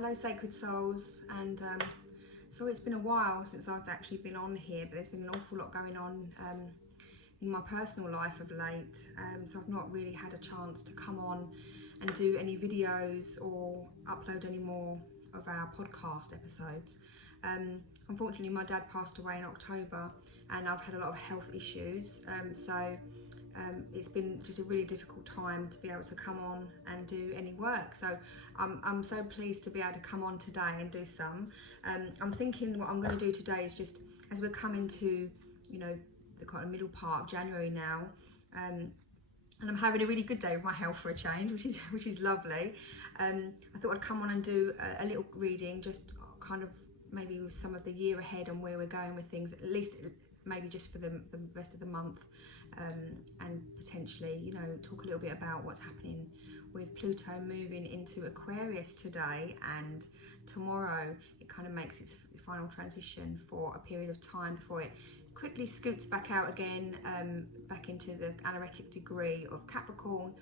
Hello sacred souls, and so it's been a while since I've actually been on here, but there's been an awful lot going on in my personal life of late, so I've not really had a chance to come on and do any videos or upload any more of our podcast episodes. Unfortunately, my dad passed away in October and I've had a lot of health issues, so it's been just a really difficult time to be able to come on and do any work. So I'm so pleased to be able to come on today and do some. I'm thinking what I'm going to do today is just, as we're coming to, you know, the kind of middle part of January now, and I'm having a really good day with my health for a change, which is lovely. I thought I'd come on and do a little reading, just kind of maybe with some of the year ahead and where we're going with things, at least maybe just for the rest of the month, and potentially, you know, talk a little bit about what's happening with Pluto moving into Aquarius today, and tomorrow it kind of makes its final transition for a period of time before it quickly scoots back out again, back into the anaretic degree of Capricorn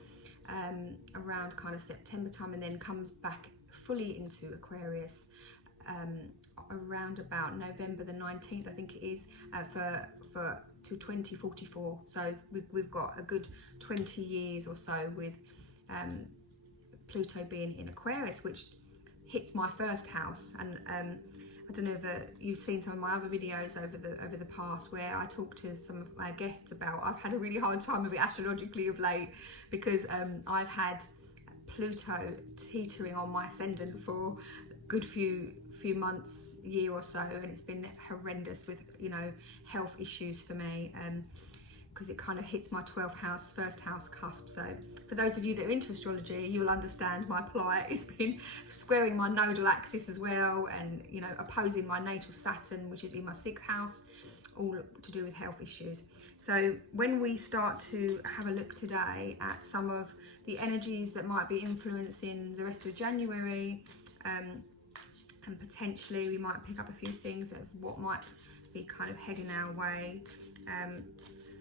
around kind of September time, and then comes back fully into Aquarius around about November the 19th, I think it is, for to 2044. So we've got a good 20 years or so with Pluto being in Aquarius, which hits my first house. And I don't know if you've seen some of my other videos over the past where I talk to some of my guests about, I've had a really hard time with it astrologically of late, because I've had Pluto teetering on my ascendant for a good few months, year or so, and it's been horrendous with, you know, health issues for me, because it kind of hits my 12th house, first house cusp. So for those of you that are into astrology, you'll understand my plight. It's been squaring my nodal axis as well, and, you know, opposing my natal Saturn, which is in my 6th house, all to do with health issues. So when we start to have a look today at some of the energies that might be influencing the rest of January, and potentially we might pick up a few things of what might be kind of heading our way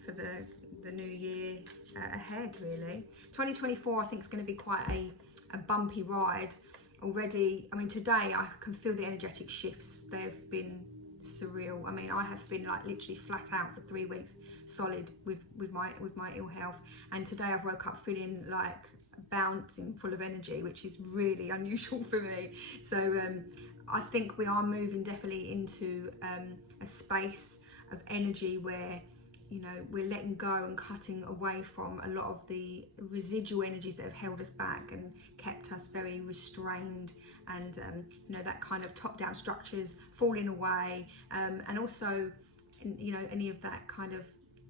for the new year ahead, really. 2024, I think, is going to be quite a bumpy ride already. I mean, today I can feel the energetic shifts. They've been surreal. I mean, I have been like literally flat out for 3 weeks solid with my ill health, and today I've woke up feeling like bouncing, full of energy, which is really unusual for me. So I think we are moving definitely into a space of energy where, you know, we're letting go and cutting away from a lot of the residual energies that have held us back and kept us very restrained, and you know, that kind of top-down structures falling away, and also, you know, any of that kind of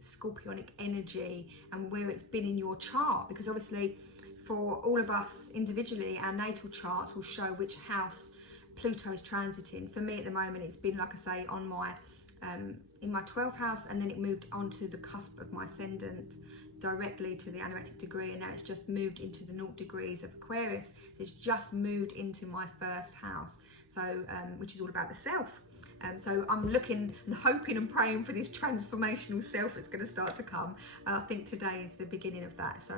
scorpionic energy and where it's been in your chart, because obviously for all of us individually, our natal charts will show which house Pluto is transiting. For me at the moment, it's been, like I say, on my in my 12th house, and then it moved onto the cusp of my ascendant directly to the anaretic degree, and now it's just moved into the 0 degrees of Aquarius. So it's just moved into my first house, so which is all about the self. So I'm looking and hoping and praying for this transformational self that's going to start to come. I think today is the beginning of that. So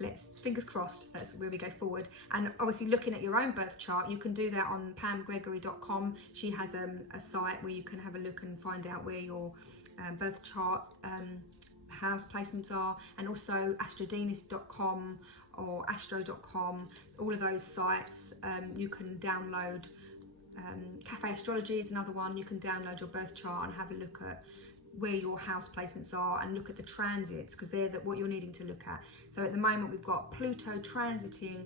let's, fingers crossed, that's where we go forward. And obviously looking at your own birth chart, you can do that on pamgregory.com. She has a site where you can have a look and find out where your birth chart house placements are, and also astrodenis.com or astro.com. All of those sites you can download. Cafe Astrology is another one. You can download your birth chart and have a look at where your house placements are and look at the transits, because they're what you're needing to look at. So at the moment we've got Pluto transiting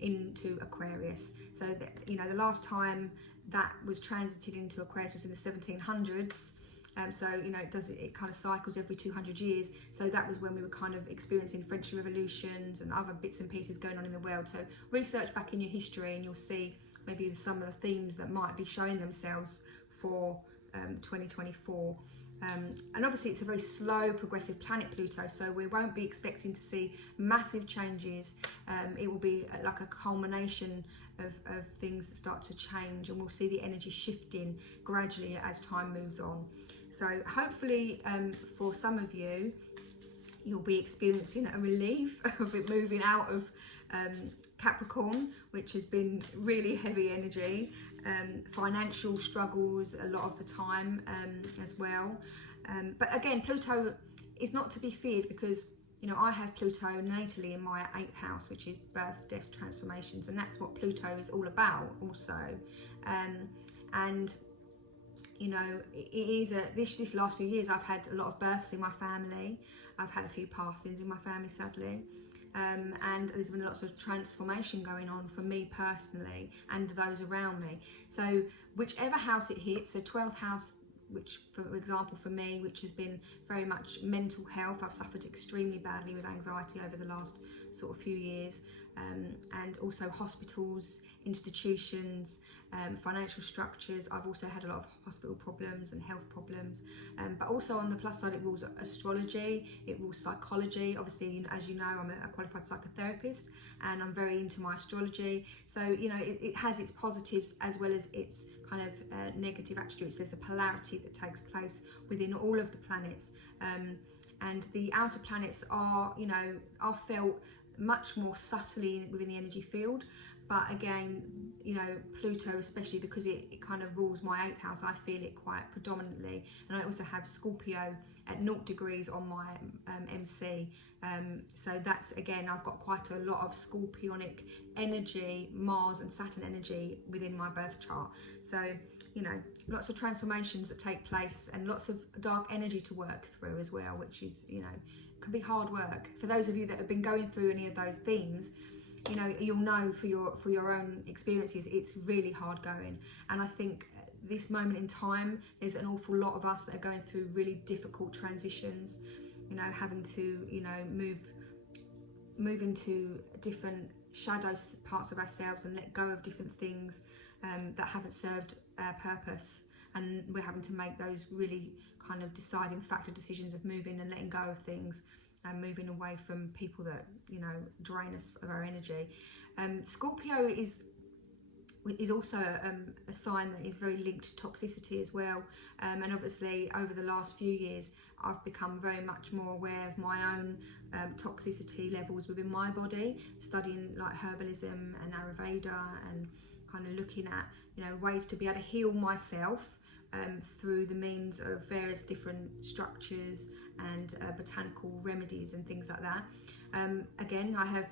into Aquarius. So that, you know, the last time that was transited into Aquarius was in the 1700s. So, you know, it kind of cycles every 200 years. So that was when we were kind of experiencing French revolutions and other bits and pieces going on in the world. So research back in your history and you'll see maybe some of the themes that might be showing themselves for 2024. And obviously it's a very slow progressive planet, Pluto, so we won't be expecting to see massive changes. It will be like a culmination of things that start to change, and we'll see the energy shifting gradually as time moves on. So hopefully for some of you, you'll be experiencing a relief of it moving out of Capricorn, which has been really heavy energy, financial struggles a lot of the time as well. But again, Pluto is not to be feared, because you know, I have Pluto natally in my 8th house, which is birth, death, transformations, and that's what Pluto is all about also. And you know, it is this last few years I've had a lot of births in my family. I've had a few passings in my family, sadly. And there's been lots of transformation going on for me personally and those around me. So whichever house it hits, so 12th house, which for example for me, which has been very much mental health. I've suffered extremely badly with anxiety over the last sort of few years, and also hospitals, institutions, financial structures. I've also had a lot of hospital problems and health problems, but also on the plus side, it rules astrology, it rules psychology. Obviously, as you know, I'm a qualified psychotherapist, and I'm very into my astrology. So you know, it has its positives as well as its kind of negative attributes. There's a polarity that takes place within all of the planets, and the outer planets are, you know, are felt much more subtly within the energy field. But again, you know, Pluto, especially because it kind of rules my 8th house, I feel it quite predominantly. And I also have Scorpio at 0 degrees on my MC. So that's, again, I've got quite a lot of Scorpionic energy, Mars and Saturn energy within my birth chart. So, you know, lots of transformations that take place and lots of dark energy to work through as well, which is, you know, can be hard work. For those of you that have been going through any of those themes, you know, you'll know for your own experiences, it's really hard going. And I think this moment in time, there's an awful lot of us that are going through really difficult transitions, you know, having to, you know, move into different shadow parts of ourselves and let go of different things that haven't served our purpose. And we're having to make those really kind of deciding factor decisions of moving and letting go of things, and moving away from people that, you know, drain us of our energy. Scorpio is also a sign that is very linked to toxicity as well. And obviously over the last few years, I've become very much more aware of my own toxicity levels within my body, studying like herbalism and Ayurveda, and kind of looking at, you know, ways to be able to heal myself through the means of various different structures and botanical remedies and things like that. Again, I have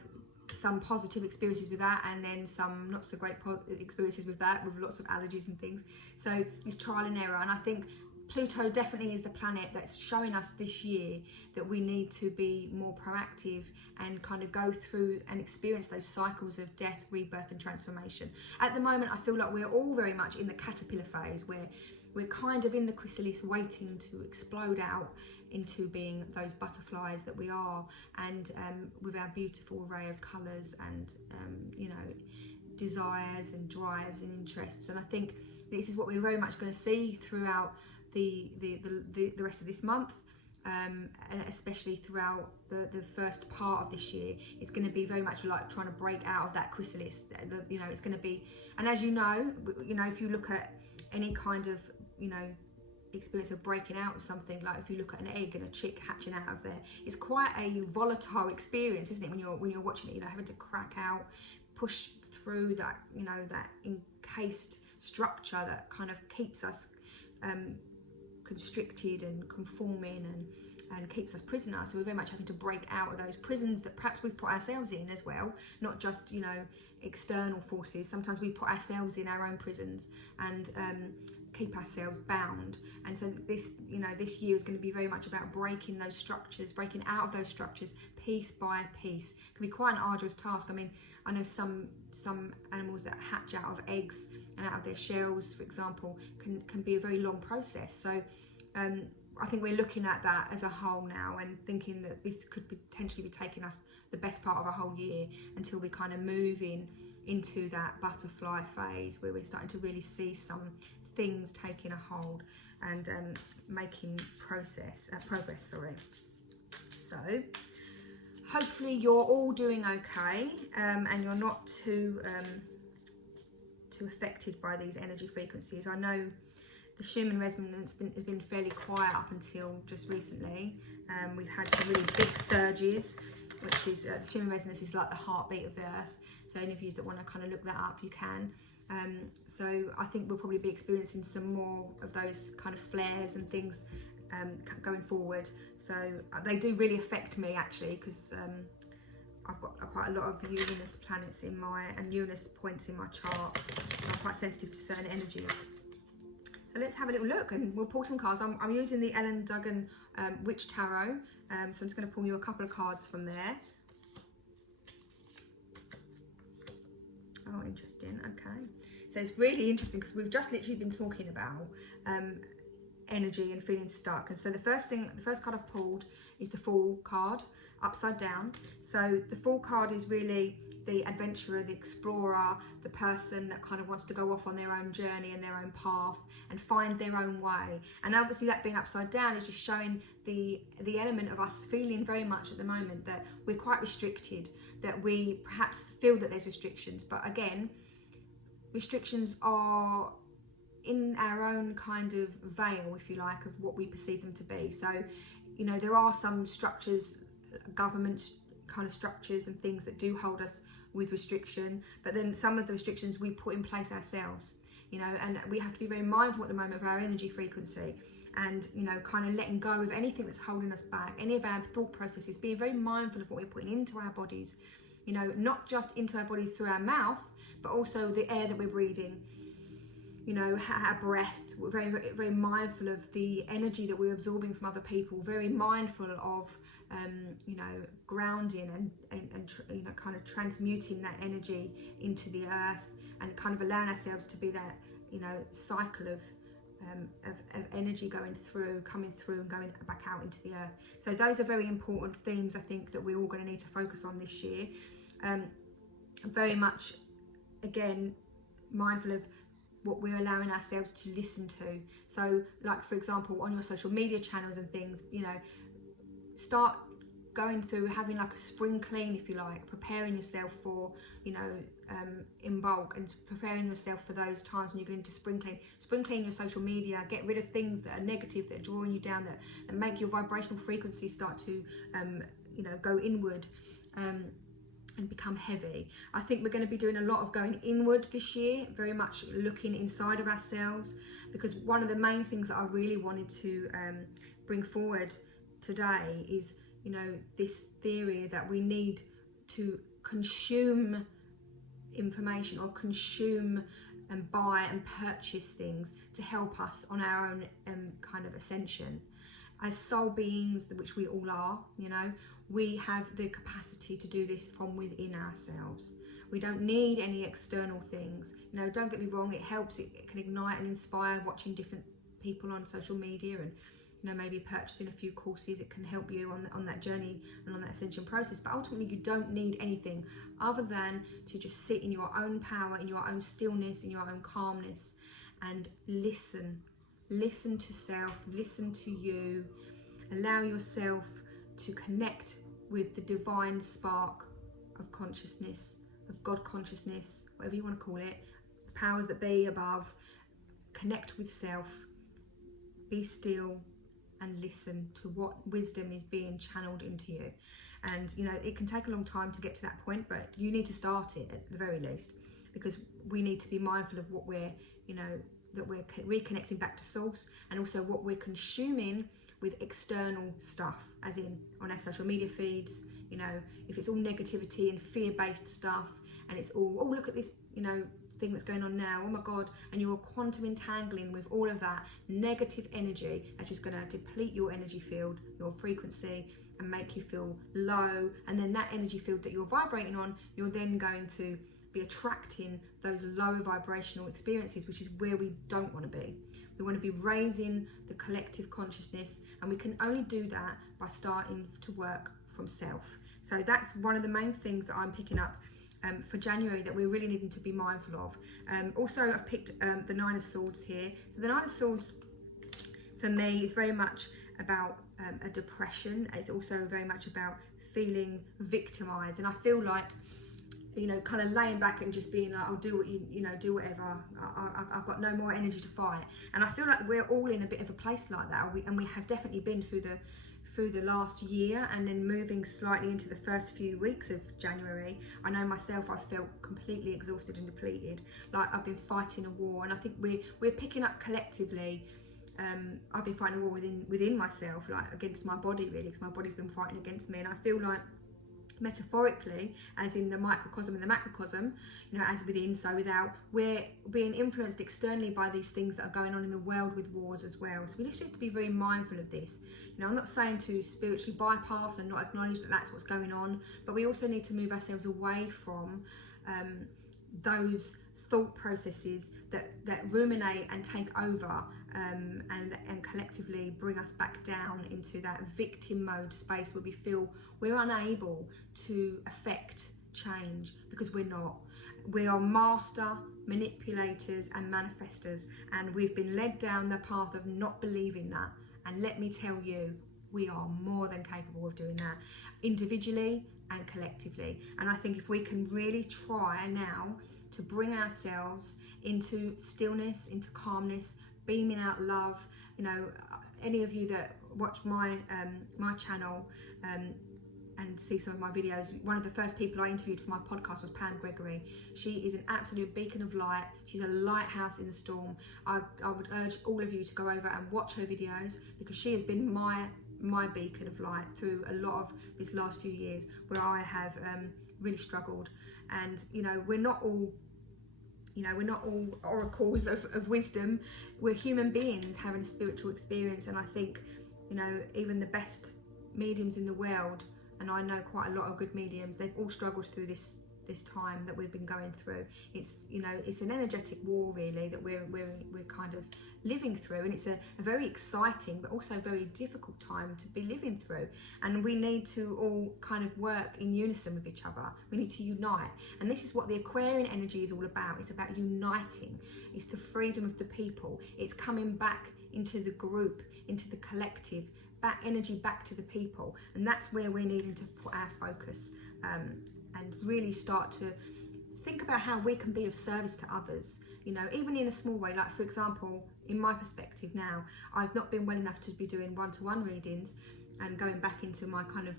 some positive experiences with that, and then some not so great experiences with that, with lots of allergies and things. So it's trial and error, and I think Pluto definitely is the planet that's showing us this year that we need to be more proactive and kind of go through and experience those cycles of death, rebirth and transformation. At the moment, I feel like we're all very much in the caterpillar phase, where we're kind of in the chrysalis waiting to explode out into being those butterflies that we are, and with our beautiful array of colours and you know, desires and drives and interests. And I think this is what we're very much going to see throughout the rest of this month, and especially throughout the first part of this year. It's going to be very much like trying to break out of that chrysalis. You know, it's going to be, and as you know, if you look at any kind of, you know, experience of breaking out of something, like if you look at an egg and a chick hatching out of there, it's quite a volatile experience, isn't it, when you're watching it, you know, having to crack out, push through that, you know, that encased structure that kind of keeps us constricted and conforming and keeps us prisoners. So we're very much having to break out of those prisons that perhaps we've put ourselves in as well, not just, you know, external forces. Sometimes we put ourselves in our own prisons and keep ourselves bound. And so this, you know, this year is going to be very much about breaking those structures, breaking out of those structures piece by piece. It can be quite an arduous task. I mean, I know some animals that hatch out of eggs and out of their shells, for example, can be a very long process. So I think we're looking at that as a whole now, and thinking that this could potentially be taking us the best part of a whole year until we kind of move into that butterfly phase, where we're starting to really see some things taking a hold and making progress. So hopefully you're all doing okay, and you're not too affected by these energy frequencies. I know the Schumann resonance has been fairly quiet up until just recently. We've had some really big surges which is the Schumann resonance is like the heartbeat of the earth. So any of you that want to kind of look that up, you can. So I think we'll probably be experiencing some more of those kind of flares and things going forward. So they do really affect me actually, because I've got quite a lot of Uranus planets in and Uranus points in my chart. So I'm quite sensitive to certain energies. So let's have a little look and we'll pull some cards. I'm using the Ellen Duggan Witch Tarot. So I'm just going to pull you a couple of cards from there. Oh, interesting. Okay. So it's really interesting because we've just literally been talking about energy and feeling stuck. And so the first card I've pulled is the Fool card, upside down. So the Fool card is really the adventurer, the explorer, the person that kind of wants to go off on their own journey and their own path and find their own way. And obviously that being upside down is just showing the element of us feeling very much at the moment that we're quite restricted, that we perhaps feel that there's restrictions, but again, restrictions are in our own kind of veil, if you like, of what we perceive them to be. So, you know, there are some structures, government kind of structures and things that do hold us with restriction, but then some of the restrictions we put in place ourselves, you know, and we have to be very mindful at the moment of our energy frequency and, you know, kind of letting go of anything that's holding us back, any of our thought processes, being very mindful of what we're putting into our bodies, you know, not just into our bodies through our mouth, but also the air that we're breathing, you know, our breath. We're very, very mindful of the energy that we're absorbing from other people, very mindful of, you know, grounding and you know, kind of transmuting that energy into the earth and kind of allowing ourselves to be that, you know, cycle of energy coming through and going back out into the earth. So those are very important themes, I think, that we're all going to need to focus on this year. Very much, again, mindful of what we're allowing ourselves to listen to. So like, for example, on your social media channels and things, you know, start going through, having like a spring clean, if you like, preparing yourself for, you know, in bulk, and preparing yourself for those times when you're going to spring clean your social media, get rid of things that are negative, that are drawing you down, that make your vibrational frequency start to, you know, go inward. And become heavy. I think we're going to be doing a lot of going inward this year, very much looking inside of ourselves, because one of the main things that I really wanted to bring forward today is, you know, this theory that we need to consume information or consume and buy and purchase things to help us on our own kind of ascension. As soul beings, which we all are, you know, we have the capacity to do this from within ourselves. We don't need any external things. You know, don't get me wrong, it helps, it can ignite and inspire watching different people on social media and, you know, maybe purchasing a few courses. It can help you on that journey and on that ascension process. But ultimately, you don't need anything other than to just sit in your own power, in your own stillness, in your own calmness, and listen. Listen to self, listen to you, allow yourself to connect with the divine spark of consciousness, of God consciousness, whatever you want to call it, the powers that be above. Connect with self, be still, and listen to what wisdom is being channeled into you. And, you know, it can take a long time to get to that point, but you need to start it at the very least, because we need to be mindful of what we're, you know, that we're reconnecting back to source, and also what we're consuming with external stuff, as in on our social media feeds. You know, if it's all negativity and fear-based stuff, and it's all, oh, look at this, you know, thing that's going on now, oh my god, and you're quantum entangling with all of that negative energy, that's just going to deplete your energy field, your frequency, and make you feel low. And then that energy field that you're vibrating on, you're then going to be attracting those low vibrational experiences, which is where we don't want to be. We want to be raising the collective consciousness, and we can only do that by starting to work from self. So that's one of the main things that I'm picking up for January, that we're really needing to be mindful of. Also, I've picked the Nine of Swords here. So the Nine of Swords for me is very much about a depression. It's also very much about feeling victimized, and I feel like you know, kind of laying back and just being like, I'll do what you know, do whatever. I've got no more energy to fight. And I feel like we're all in a bit of a place like that. And we have definitely been through the last year, and then moving slightly into the first few weeks of January. I know myself, I felt completely exhausted and depleted, like I've been fighting a war. And I think we're picking up collectively. I've been fighting a war within myself, like against my body, really, because my body's been fighting against me. And I feel like, metaphorically, as in the microcosm and the macrocosm, you know, as within so without, we're being influenced externally by these things that are going on in the world with wars as well. So we just need to be very mindful of this. You know, I'm not saying to spiritually bypass and not acknowledge that that's what's going on, but we also need to move ourselves away from those thought processes that ruminate and take over, and collectively bring us back down into that victim mode space where we feel we're unable to affect change, because we're not. We are master manipulators and manifestors, and we've been led down the path of not believing that. And let me tell you, we are more than capable of doing that, individually and collectively. And I think if we can really try now to bring ourselves into stillness, into calmness, beaming out love. You know, any of you that watch my channel and see some of my videos, one of the first people I interviewed for my podcast was Pam Gregory. She is an absolute beacon of light. She's a lighthouse in the storm. I would urge all of you to go over and watch her videos, because she has been my beacon of light through a lot of these last few years where I have really struggled. And you know, we're not all oracles of wisdom. We're human beings having a spiritual experience. And I think, you know, even the best mediums in the world, and I know quite a lot of good mediums, they've all struggled through this time that we've been going through. It's, you know, it's an energetic war really that we're kind of living through, and it's a very exciting but also very difficult time to be living through. And we need to all kind of work in unison with each other. We need to unite, and this is what the Aquarian energy is all about. It's about uniting. It's the freedom of the people. It's coming back into the group, into the collective, back energy back to the people. And that's where we're needing to put our focus, and really start to think about how we can be of service to others, you know, even in a small way. Like, for example, in my perspective now, I've not been well enough to be doing one-to-one readings and going back into my kind of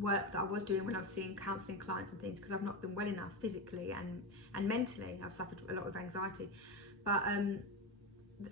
work that I was doing when I was seeing counselling clients and things, because I've not been well enough physically and mentally. I've suffered a lot of anxiety, but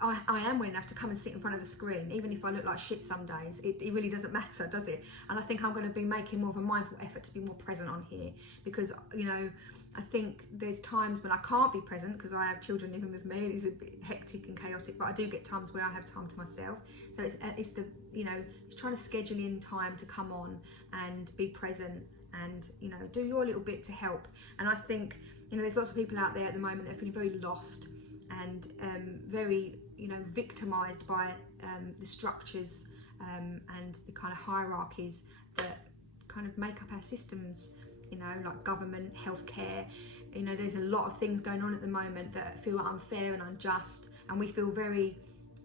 I am well enough to come and sit in front of the screen, even if I look like shit some days. It really doesn't matter, does it? And I think I'm going to be making more of a mindful effort to be more present on here, because, you know, I think there's times when I can't be present because I have children living with me. It is a bit hectic and chaotic, but I do get times where I have time to myself. So it's the, you know, it's trying to schedule in time to come on and be present and, you know, do your little bit to help. And I think, you know, there's lots of people out there at the moment that are feeling very lost and very, you know, victimized by the structures and the kind of hierarchies that kind of make up our systems, you know, like government, healthcare. You know, there's a lot of things going on at the moment that feel unfair and unjust, and we feel very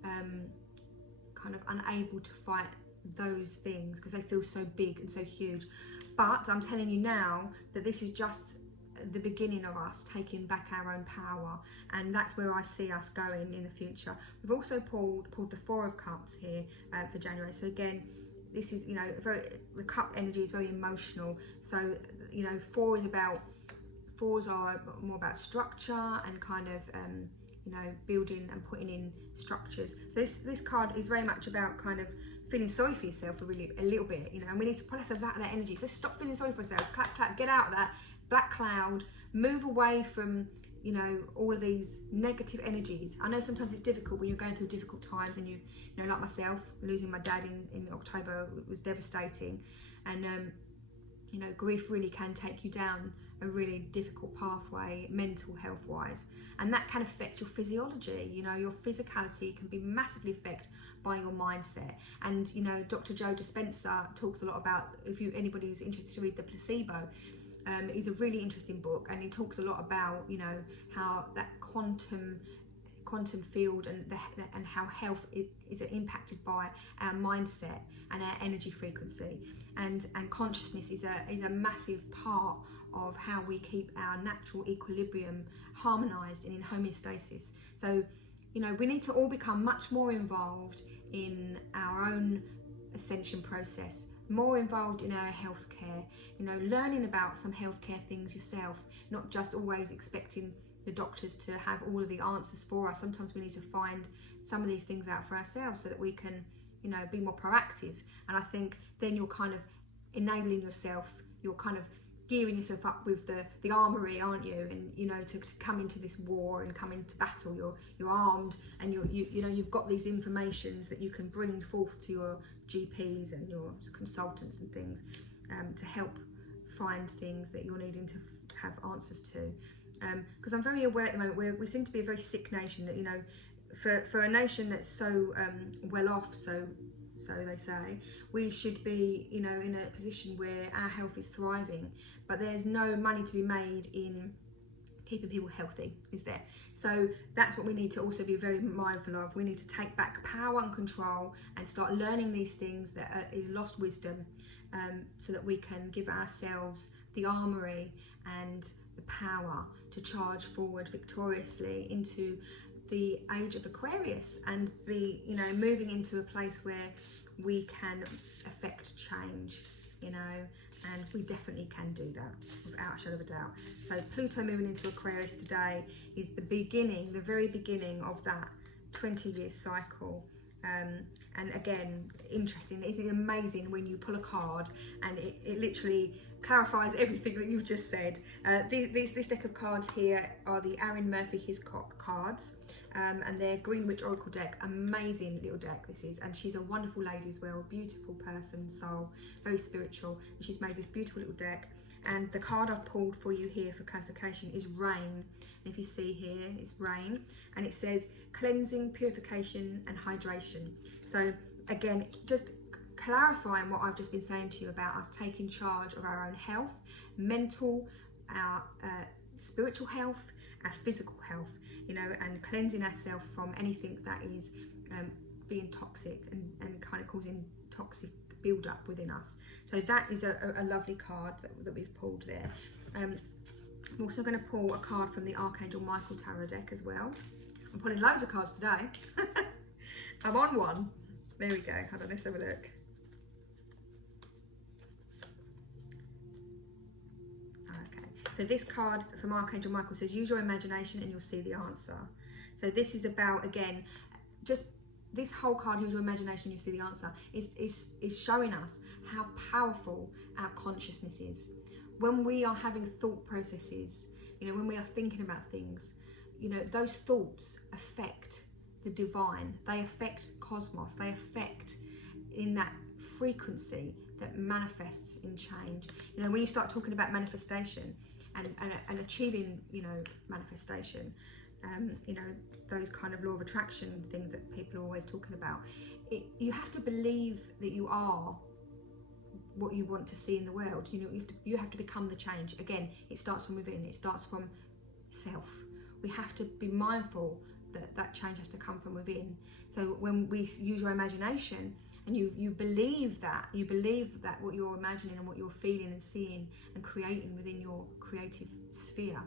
kind of unable to fight those things because they feel so big and so huge. But I'm telling you now that this is just the beginning of us taking back our own power, and that's where I see us going in the future. We've also pulled the Four of Cups here for January. So again, this is, you know, the cup energy is very emotional. So, you know, fours are more about structure and kind of you know, building and putting in structures. So this card is very much about kind of feeling sorry for yourself a little bit, you know, and we need to pull ourselves out of that energy. Let's stop feeling sorry for ourselves. Clap, clap, get out of that black cloud, move away from, you know, all of these negative energies. I know sometimes it's difficult when you're going through difficult times, and you know, like myself, losing my dad in October was devastating, and you know, grief really can take you down a really difficult pathway, mental health wise, and that can affect your physiology. You know, your physicality can be massively affected by your mindset. And you know, Dr. Joe Dispenza talks a lot about, if anybody who's interested to read The Placebo, it's a really interesting book, and he talks a lot about, you know, how that quantum field and how health is impacted by our mindset and our energy frequency, and consciousness is a massive part of how we keep our natural equilibrium harmonized and in homeostasis. So, you know, we need to all become much more involved in our own ascension process, more involved in our healthcare, you know, learning about some healthcare things yourself, not just always expecting the doctors to have all of the answers for us. Sometimes we need to find some of these things out for ourselves so that we can, you know, be more proactive. And I think then you're kind of enabling yourself, you're kind of gearing yourself up with the armory, aren't you? And you know, to come into this war and come into battle, you're armed, and you know, you've got these informations that you can bring forth to your GPs and your consultants and things, to help find things that you're needing to have answers to. Because I'm very aware at the moment we seem to be a very sick nation, that, you know, for a nation that's so well off, so they say, we should be, you know, in a position where our health is thriving, but there's no money to be made in keeping people healthy, is there? So that's what we need to also be very mindful of. We need to take back power and control and start learning these things that is lost wisdom, so that we can give ourselves the armory and the power to charge forward victoriously into the age of Aquarius, and be, you know, moving into a place where we can affect change, you know, and we definitely can do that without a shadow of a doubt. So Pluto moving into Aquarius today is the beginning, the very beginning of that 20-year cycle. And again, interesting, isn't it amazing when you pull a card and it literally clarifies everything that you've just said. This deck of cards here are the Aaron Murphy Hiscock cards, and they're Greenwich Oracle deck. Amazing little deck this is, and she's a wonderful lady as well, beautiful person, soul, very spiritual, and she's made this beautiful little deck. And the card I've pulled for you here for clarification is Rain. And if you see here, it's Rain, and it says cleansing, purification and hydration. So again, just clarifying what I've just been saying to you about us taking charge of our own health, mental, our spiritual health, our physical health, you know, and cleansing ourselves from anything that is being toxic and kind of causing toxic build up within us. So that is a lovely card that we've pulled there. I'm also going to pull a card from the Archangel Michael Tarot deck as well. I'm pulling loads of cards today. I'm on one. There we go. Hold on, let's have a look. Okay, so this card from Archangel Michael says, use your imagination and you'll see the answer. So this is about, again, just this whole card, use your imagination, you see the answer, is showing us how powerful our consciousness is. When we are having thought processes, you know, when we are thinking about things, you know, those thoughts affect the divine, they affect cosmos, they affect in that frequency that manifests in change. You know, when you start talking about manifestation and achieving, you know, manifestation, you know, those kind of law of attraction things that people are always talking about, you have to believe that you are what you want to see in the world. You know, you have to become the change. Again, it starts from within, it starts from self. We have to be mindful that change has to come from within. So when we use your imagination and you believe that what you're imagining and what you're feeling and seeing and creating within your creative sphere,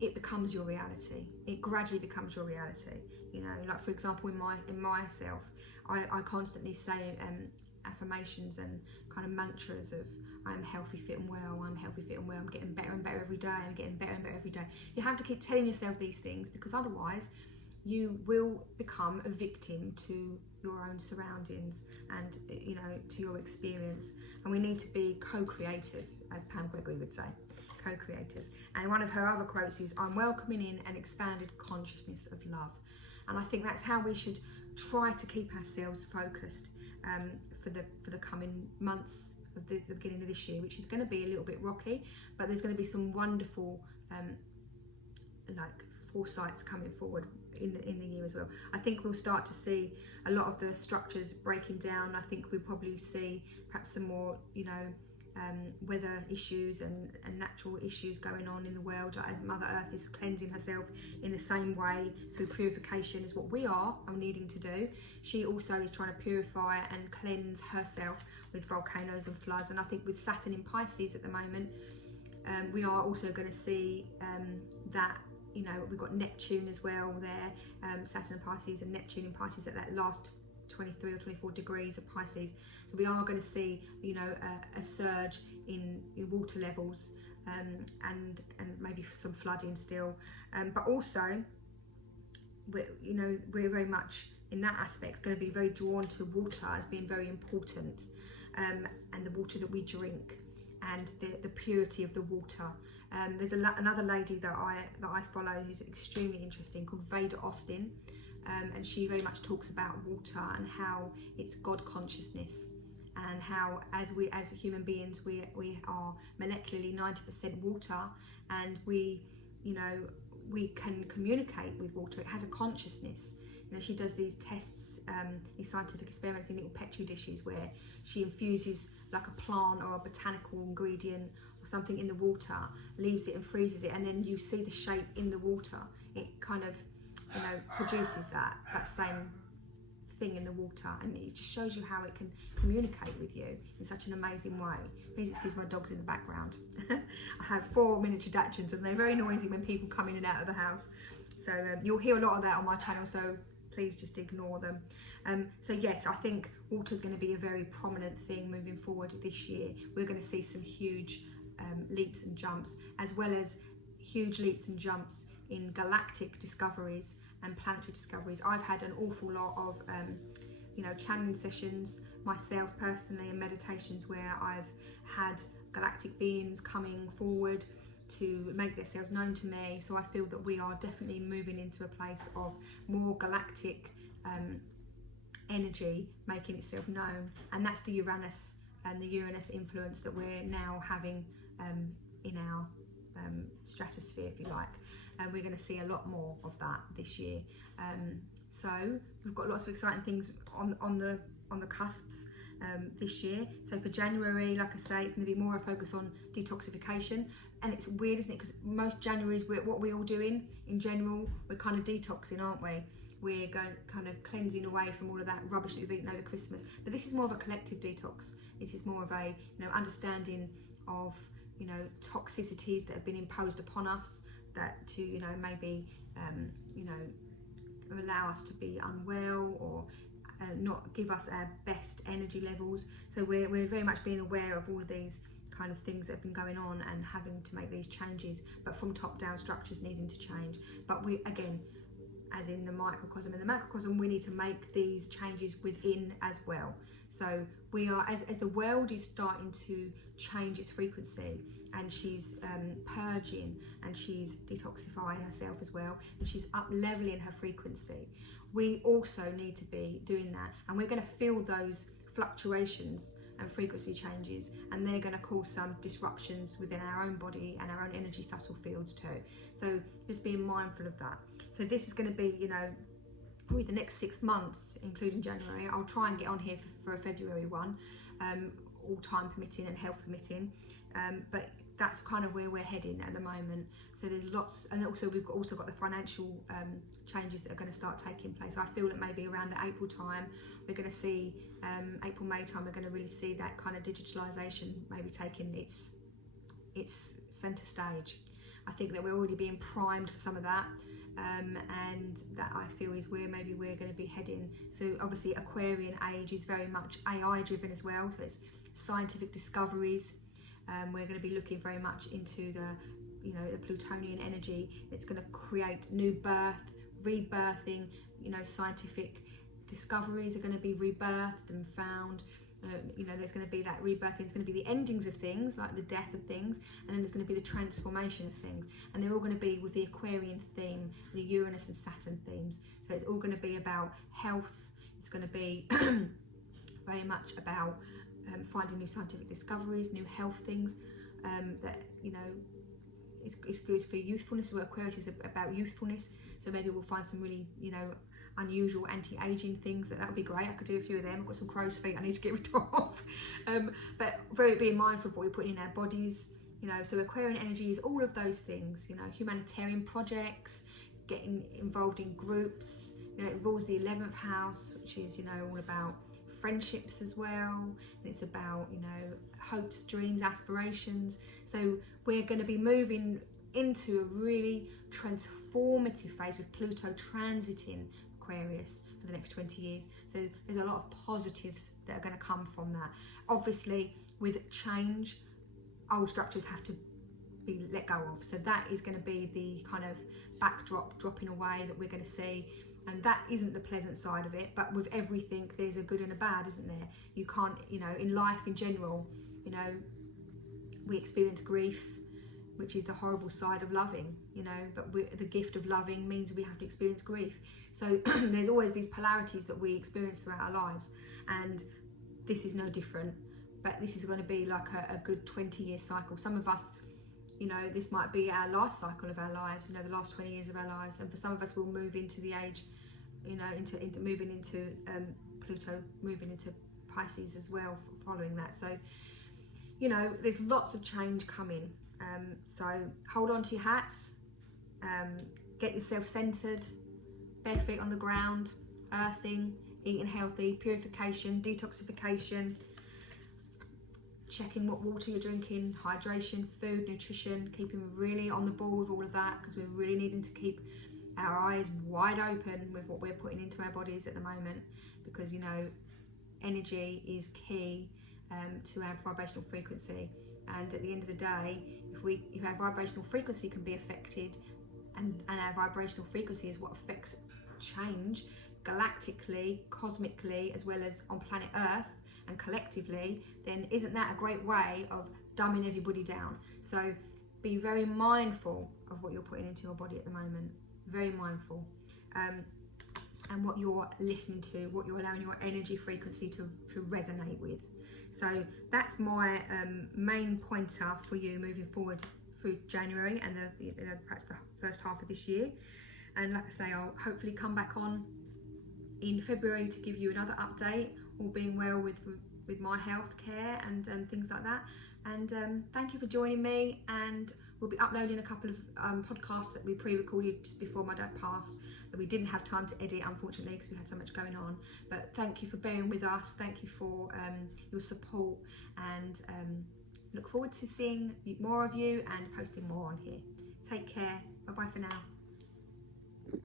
it becomes your reality. It gradually becomes your reality. You know, like for example, in myself, I constantly say affirmations and kind of mantras of I'm healthy, fit and well, I'm healthy, fit and well, I'm getting better and better every day, I'm getting better and better every day. You have to keep telling yourself these things, because otherwise you will become a victim to your own surroundings and, you know, to your experience. And we need to be co-creators, as Pam Gregory would say, co-creators. And one of her other quotes is, I'm welcoming in an expanded consciousness of love. And I think that's how we should try to keep ourselves focused for the coming months of the beginning of this year, which is going to be a little bit rocky, but there's going to be some wonderful like foresights coming forward in the year as well. I think we'll start to see a lot of the structures breaking down. I think we'll probably see perhaps some more, you know, weather issues and natural issues going on in the world, as Mother Earth is cleansing herself in the same way through purification as what we are needing to do. She also is trying to purify and cleanse herself with volcanoes and floods. And I think with Saturn in Pisces at the moment, We are also going to see that, you know, we've got Neptune as well there, Saturn in Pisces and Neptune in Pisces at that last 23 or 24 degrees of Pisces. So we are going to see, you know, a surge in water levels, and maybe some flooding still, but also we're very much in that aspect going to be very drawn to water as being very important, and the water that we drink and the purity of the water. There's another lady that I follow who's extremely interesting, called Veda Austin, and she very much talks about water and how it's God consciousness, and how as human beings we are molecularly 90% water, and we can communicate with water. It has a consciousness. You know, she does these tests, these scientific experiments in little petri dishes where she infuses like a plant or a botanical ingredient or something in the water, leaves it and freezes it, and then you see the shape in the water. It kind of, you know, produces that same thing in the water, and it just shows you how it can communicate with you in such an amazing way. Please excuse my dogs in the background. I have 4 miniature Dachshunds and they're very noisy when people come in and out of the house, so you'll hear a lot of that on my channel, so please just ignore them. So yes, I think water is going to be a very prominent thing moving forward this year. We're going to see some huge leaps and jumps, as well as huge leaps and jumps in galactic discoveries and planetary discoveries. I've had an awful lot of channeling sessions myself personally, and meditations where I've had galactic beings coming forward to make themselves known to me. So I feel that we are definitely moving into a place of more galactic energy making itself known, and that's the Uranus and the Uranus influence that we're now having in our stratosphere, if you like, and we're going to see a lot more of that this year. So we've got lots of exciting things on the cusps this year. So for January, like I say, it's going to be more a focus on detoxification. And it's weird, isn't it, because most Januaries, what we're all doing in general, we're kind of detoxing, aren't we? We're going kind of cleansing away from all of that rubbish that we've eaten over Christmas. But this is more of a collective detox. This is more of a understanding of toxicities that have been imposed upon us, that to maybe allow us to be unwell or not give us our best energy levels. So we're very much being aware of all of these kind of things that have been going on and having to make these changes, but from top down, structures needing to change. But we, again, as in the microcosm and the macrocosm, we need to make these changes within as well. So we are, as the world is starting to change its frequency, and she's purging and she's detoxifying herself as well, and she's up leveling her frequency, we also need to be doing that, and we're going to feel those fluctuations and frequency changes, and they're going to cause some disruptions within our own body and our own energy subtle fields too. So just being mindful of that. So this is going to be, with the next 6 months, including January. I'll try and get on here for a February one, all time permitting and health permitting, but that's kind of where we're heading at the moment. So there's lots, and also we've also got the financial changes that are going to start taking place. I feel that maybe around the April time, we're going to see, April, May time, we're going to really see that kind of digitalisation maybe taking its centre stage. I think that we're already being primed for some of that, and that I feel is where maybe we're going to be heading. So obviously Aquarian age is very much AI driven as well, so it's scientific discoveries. We're going to be looking very much into the Plutonian energy. It's going to create new birth, rebirthing. Scientific discoveries are going to be rebirthed and found. There's going to be that rebirthing. It's going to be the endings of things, like the death of things, and then there's going to be the transformation of things. And they're all going to be with the Aquarian theme, the Uranus and Saturn themes. So it's all going to be about health. It's going to be very much about finding new scientific discoveries, new health things, that it's good for youthfulness. So Aquarius is about youthfulness, so maybe we'll find some really unusual anti-aging things that would be great. I could do a few of them. I've got some crow's feet I need to get rid of, but very being mindful of what we put in our bodies. So Aquarian energy is all of those things. Humanitarian projects, getting involved in groups. It rules the 11th house, which is all about friendships as well, and it's about, you know, hopes, dreams, aspirations. So we're going to be moving into a really transformative phase with Pluto transiting Aquarius for the next 20 years. So there's a lot of positives that are going to come from that. Obviously, with change, old structures have to be let go of. So that is going to be the kind of backdrop dropping away that we're going to see. And that isn't the pleasant side of it, but with everything, there's a good and a bad, isn't there? You can't, you know, in life in general, you know, we experience grief, which is the horrible side of loving, you know, but the gift of loving means we have to experience grief. So there's always these polarities that we experience throughout our lives, and this is no different. But this is going to be like a good 20-year cycle. Some of us, you know, this might be our last cycle of our lives, you know, the last 20 years of our lives. And for some of us, we'll move into the age, you know, into moving into Pluto, moving into Pisces as well following that. So, you know, there's lots of change coming. So hold on to your hats, get yourself centered, bare feet on the ground, earthing, eating healthy, purification, detoxification, checking what water you're drinking, hydration, food, nutrition, keeping really on the ball with all of that, because we're really needing to keep our eyes wide open with what we're putting into our bodies at the moment, because, you know, energy is key to our vibrational frequency. And at the end of the day, if our vibrational frequency can be affected, and our vibrational frequency is what affects change galactically, cosmically, as well as on planet Earth and collectively, then isn't that a great way of dumbing everybody down? So be very mindful of what you're putting into your body at the moment, very mindful, and what you're listening to, what you're allowing your energy frequency to resonate with. So that's my main pointer for you moving forward through January and perhaps the first half of this year. And like I say, I'll hopefully come back on in February to give you another update, all being well with my health care and things like that. And thank you for joining me, and we'll be uploading a couple of podcasts that we pre-recorded just before my dad passed that we didn't have time to edit, unfortunately, because we had so much going on. But thank you for bearing with us, thank you for your support, and look forward to seeing more of you and posting more on here. Take care, bye bye for now.